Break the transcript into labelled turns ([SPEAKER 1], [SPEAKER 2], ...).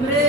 [SPEAKER 1] ஒன்று